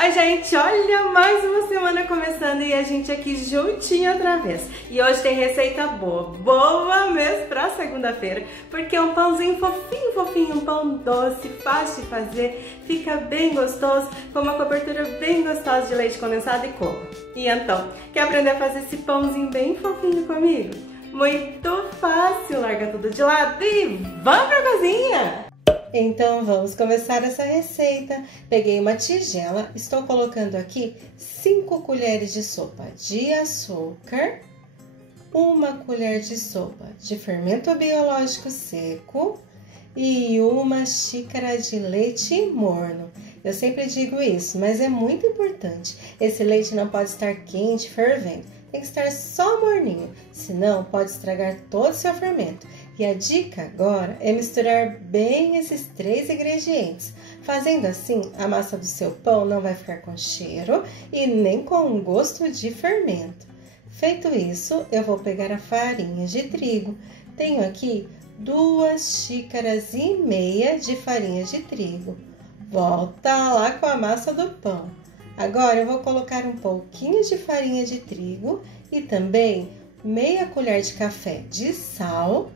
Oi gente, olha, mais uma semana começando e a gente aqui juntinho outra vez. E hoje tem receita boa mesmo pra segunda-feira, porque é um pãozinho fofinho, um pão doce, fácil de fazer, fica bem gostoso, com uma cobertura bem gostosa de leite condensado e coco. E então, quer aprender a fazer esse pãozinho bem fofinho comigo? Muito fácil, larga tudo de lado e vamos pra cozinha! Então vamos começar essa receita. Peguei uma tigela, estou colocando aqui 5 colheres de sopa de açúcar, 1 colher de sopa de fermento biológico seco e 1 xícara de leite morno. Eu sempre digo isso, mas é muito importante. Esse leite não pode estar quente, fervendo. Tem que estar só morninho, senão pode estragar todo o seu fermento. E a dica agora é misturar bem esses 3 ingredientes. Fazendo assim, a massa do seu pão não vai ficar com cheiro e nem com gosto de fermento. Feito isso, eu vou pegar a farinha de trigo. Tenho aqui 2,5 xícaras de farinha de trigo. Volta lá com a massa do pão. Agora eu vou colocar um pouquinho de farinha de trigo e também meia colher de café de sal,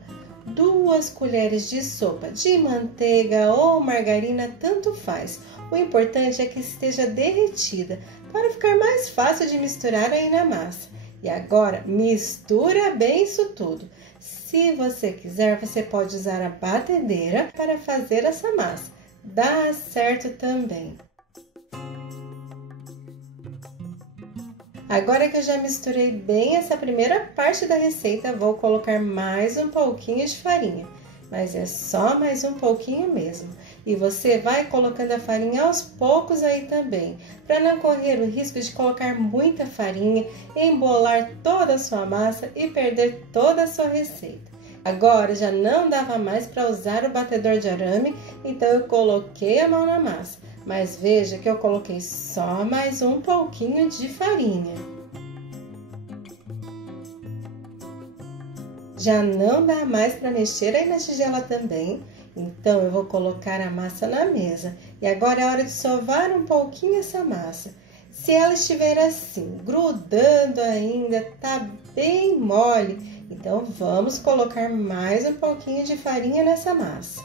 2 colheres de sopa de manteiga ou margarina, tanto faz. O importante é que esteja derretida para ficar mais fácil de misturar aí na massa. E agora mistura bem isso tudo. Se você quiser, você pode usar a batedeira para fazer essa massa. Dá certo também. Agora que eu já misturei bem essa primeira parte da receita, vou colocar mais um pouquinho de farinha, mas é só mais um pouquinho mesmo. E você vai colocando a farinha aos poucos aí também, para não correr o risco de colocar muita farinha, embolar toda a sua massa e perder toda a sua receita. Agora já não dava mais para usar o batedor de arame, então eu coloquei a mão na massa. Mas veja que eu coloquei só mais um pouquinho de farinha. Já não dá mais para mexer aí na tigela também, então eu vou colocar a massa na mesa. E agora é hora de sovar um pouquinho essa massa. Se ela estiver assim, grudando ainda, tá bem mole, então vamos colocar mais um pouquinho de farinha nessa massa.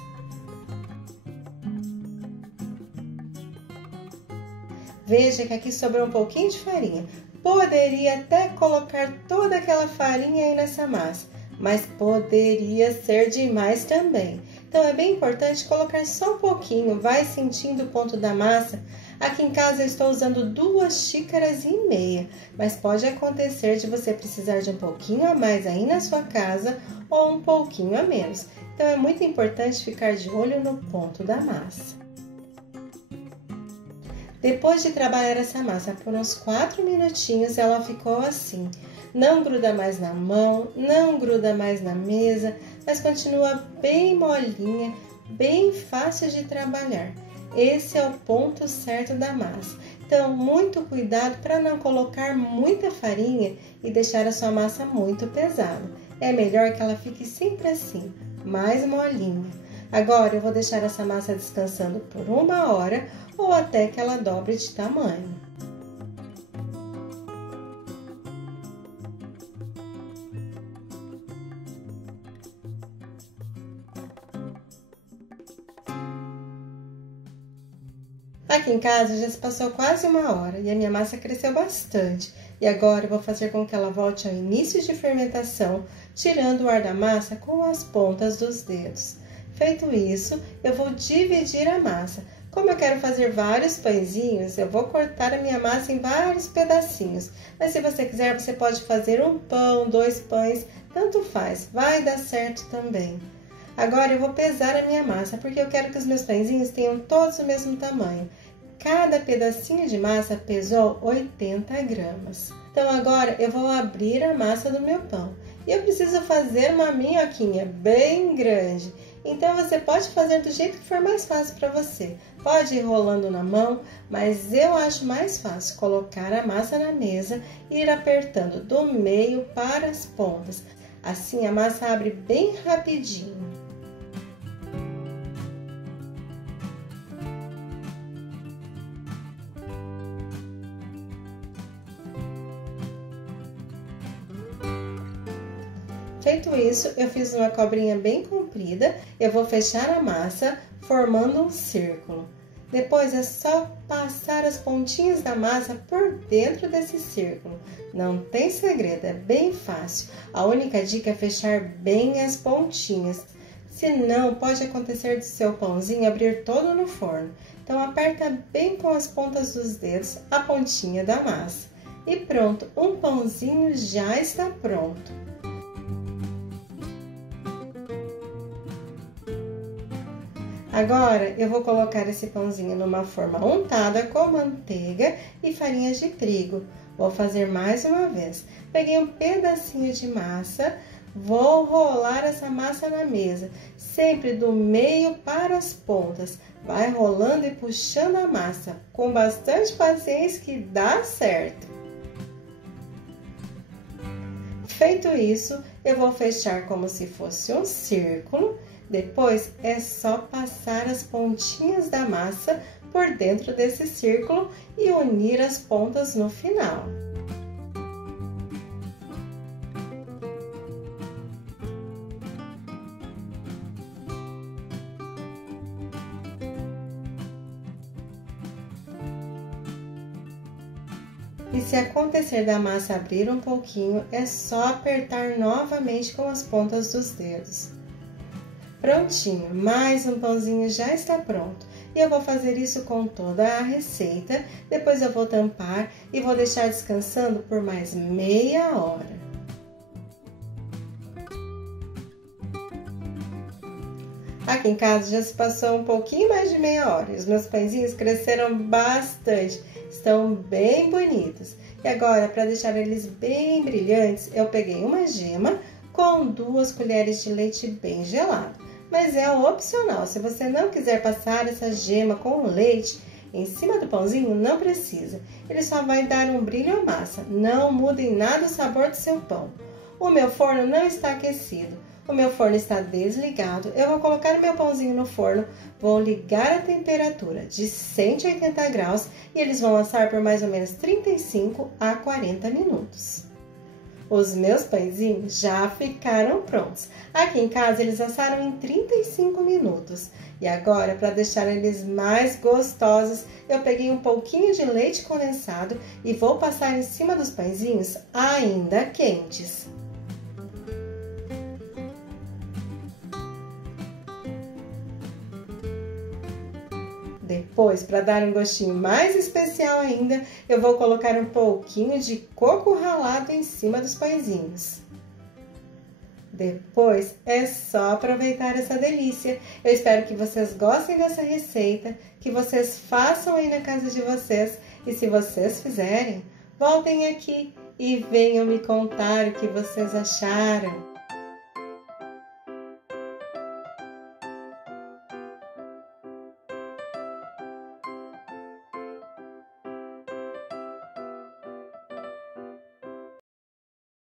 Veja que aqui sobrou um pouquinho de farinha. Poderia até colocar toda aquela farinha aí nessa massa, mas poderia ser demais também. Então é bem importante colocar só um pouquinho, vai sentindo o ponto da massa. Aqui em casa eu estou usando 2,5 xícaras, mas pode acontecer de você precisar de um pouquinho a mais aí na sua casa ou um pouquinho a menos. Então é muito importante ficar de olho no ponto da massa. Depois de trabalhar essa massa por uns 4 minutinhos, ela ficou assim. Não gruda mais na mão, não gruda mais na mesa, mas continua bem molinha, bem fácil de trabalhar. Esse é o ponto certo da massa. Então, muito cuidado para não colocar muita farinha e deixar a sua massa muito pesada. É melhor que ela fique sempre assim, mais molinha. Agora eu vou deixar essa massa descansando por 1 hora ou até que ela dobre de tamanho. Aqui em casa já se passou quase 1 hora e a minha massa cresceu bastante. E agora eu vou fazer com que ela volte ao início de fermentação, tirando o ar da massa com as pontas dos dedos. Feito isso, eu vou dividir a massa. Como eu quero fazer vários pãezinhos, eu vou cortar a minha massa em vários pedacinhos. Mas se você quiser, você pode fazer 1 pão, 2 pães, tanto faz, vai dar certo também. Agora eu vou pesar a minha massa, porque eu quero que os meus pãezinhos tenham todos o mesmo tamanho. Cada pedacinho de massa pesou 80 gramas. Então agora eu vou abrir a massa do meu pão. E eu preciso fazer uma minhoquinha bem grande. Então você pode fazer do jeito que for mais fácil para você. Pode ir rolando na mão, mas eu acho mais fácil colocar a massa na mesa e ir apertando do meio para as pontas. Assim a massa abre bem rapidinho. feito isso, eu fiz uma cobrinha bem comprida. Eu vou fechar a massa formando um círculo. Depois é só passar as pontinhas da massa por dentro desse círculo. Não tem segredo, é bem fácil. A única dica é fechar bem as pontinhas. Senão, pode acontecer do seu pãozinho abrir todo no forno. Então, aperta bem com as pontas dos dedos a pontinha da massa. E pronto, um pãozinho já está pronto. Agora, eu vou colocar esse pãozinho numa forma untada com manteiga e farinha de trigo. Vou fazer mais uma vez. Peguei um pedacinho de massa, vou rolar essa massa na mesa, sempre do meio para as pontas. Vai rolando e puxando a massa, com bastante paciência que dá certo. Feito isso, eu vou fechar como se fosse um círculo. Depois é só passar as pontinhas da massa por dentro desse círculo e unir as pontas no final. E se acontecer da massa abrir um pouquinho, é só apertar novamente com as pontas dos dedos. Prontinho, mais um pãozinho já está pronto. E eu vou fazer isso com toda a receita. Depois eu vou tampar e vou deixar descansando por mais meia hora. Aqui em casa já se passou um pouquinho mais de meia hora. E os meus pãezinhos cresceram bastante. Estão bem bonitos. E agora, para deixar eles bem brilhantes, eu peguei uma gema com 2 colheres de leite bem gelado. Mas é opcional, se você não quiser passar essa gema com leite em cima do pãozinho, não precisa. Ele só vai dar um brilho à massa, não muda em nada o sabor do seu pão. O meu forno não está aquecido, o meu forno está desligado. Eu vou colocar o meu pãozinho no forno, vou ligar a temperatura de 180 graus e eles vão assar por mais ou menos 35 a 40 minutos. Os meus pãezinhos já ficaram prontos. Aqui em casa eles assaram em 35 minutos. E agora, para deixar eles mais gostosos, eu peguei um pouquinho de leite condensado e vou passar em cima dos pãezinhos ainda quentes. Depois, para dar um gostinho mais especial ainda, eu vou colocar um pouquinho de coco ralado em cima dos pãezinhos. Depois, é só aproveitar essa delícia. Eu espero que vocês gostem dessa receita, que vocês façam aí na casa de vocês. E se vocês fizerem, voltem aqui e venham me contar o que vocês acharam.